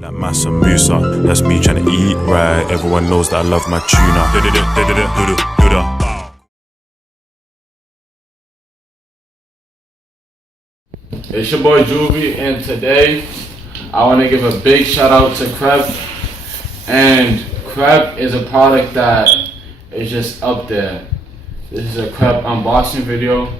Like my sambusa, that's me trying to eat right. Everyone knows that I love my tuna. It's your boy Juvi, and today I want to give a big shout out to Crep. And Crep is a product that is just up there. This is a Crep unboxing video.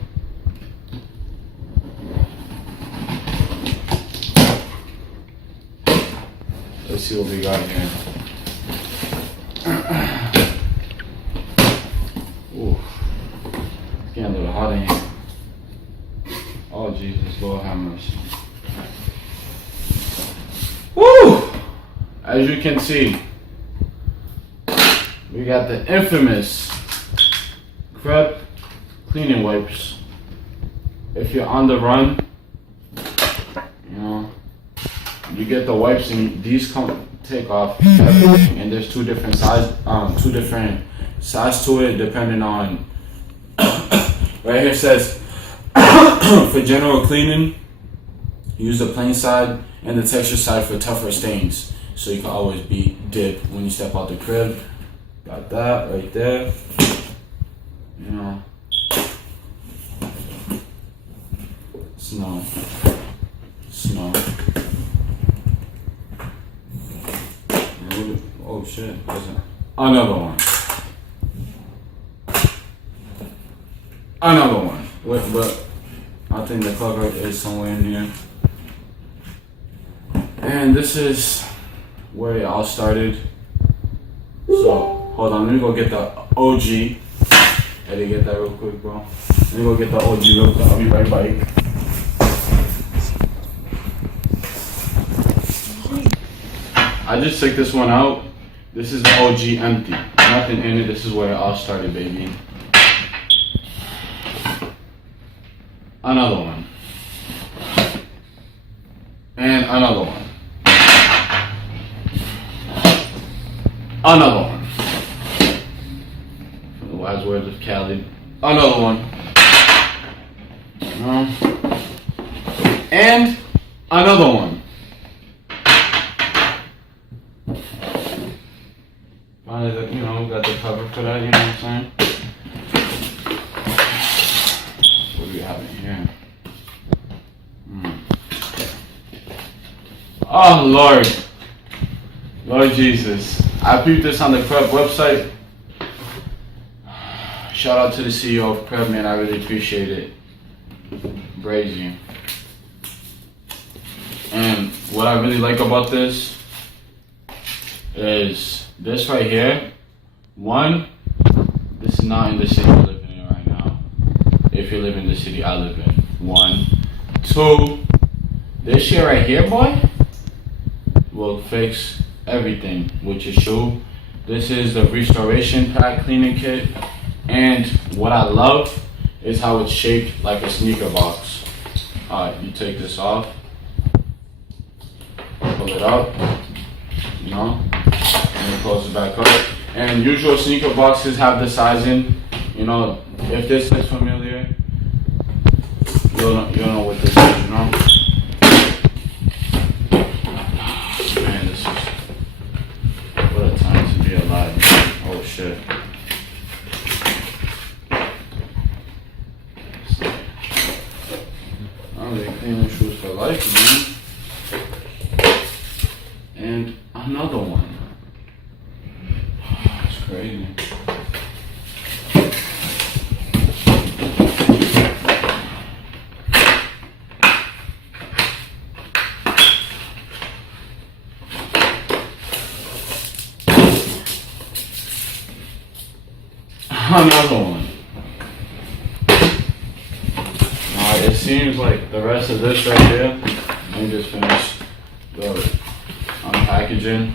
Let's see what we got here. Ooh, it's getting a little hot in here. Oh Jesus, Lord have mercy. Woo! As you can see, we got the infamous Crep cleaning wipes. If you're on the run, you know, you get the wipes and these take off everything, and there's two different size to it depending on. Right here says for general cleaning, use the plain side and the texture side for tougher stains, so you can always be dipped when you step out the crib. Got that right there. You know, snow. Oh shit, another one. Wait, but I think the cover is somewhere in here. And this is where it all started. So, hold on, let me go get the OG. Eddie, get that real quick, bro. Let me go get the OG real quick. I'll be right back. I just took this one out. This is the OG empty. Nothing in it. This is where it all started, baby. Another one. And another one. Another one. From the wise words of Cali. Another one. And another one. Finally, you know, got the cover for that, you know what I'm saying? What do we have in here? Oh, Lord Jesus. I peeped this on the Crep website. Shout out to the CEO of Crep, man. I really appreciate it. Brazy. And what I really like about this is this right here. One, this is not in the city we're living in right now. If you live in the city I live in. One. Two, this shit right here, boy, will fix everything with your shoe. This is the restoration pack cleaning kit. And what I love is how it's shaped like a sneaker box. Alright, you take this off. Pull it up. You know? And it closes back up. And usual sneaker boxes have the sizing. You know, if this is familiar, you'll know what this is, you know? Man, this is what a time to be alive. Oh shit. Oh, they cleaning shoes for life, man. And another one. That's crazy. Another one. It seems like the rest of this right here, let me just finish the unpackaging.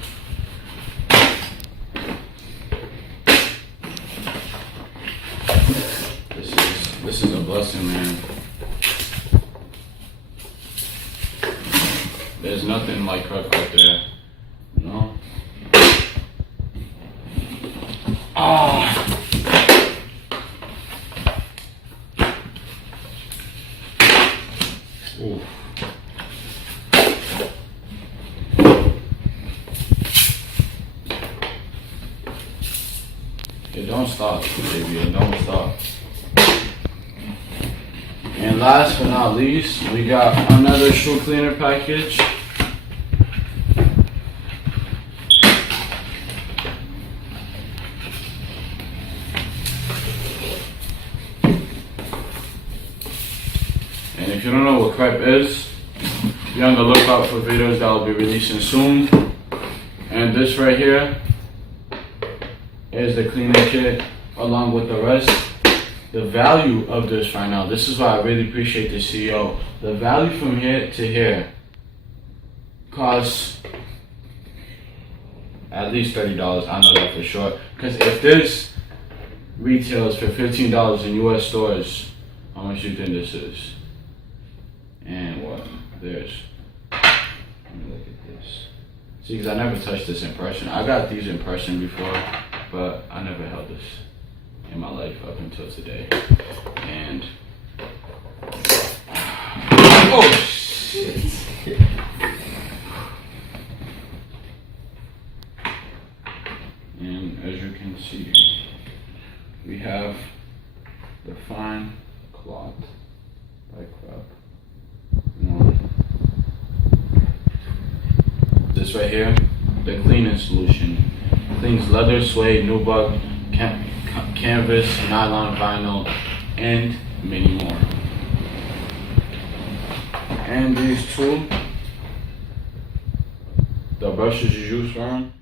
This is a blessing, man. There's nothing like Crep right there, you know? Oh. Ooh. It don't stop, baby. It don't stop. And last but not least, we got another shoe cleaner package. And if you don't know what Crep is, be on the lookout for videos that will be releasing soon. And this right here is the cleaner kit along with the rest. The value of this right now, this is why I really appreciate the CEO. The value from here to here costs at least $30. I know that for sure. Because if this retails for $15 in US stores, how much do you think this is? And what? There's. Let me look at this. See, because I never touched this in person. I got these in person before, but I never held this in my life up until today. And oh shit. And as you can see, we have the fine cloth by Crep. This right here, the cleaning solution. Cleans leather, suede, nubuck, canvas, nylon, vinyl, and many more. And these two, the brushes you use for them,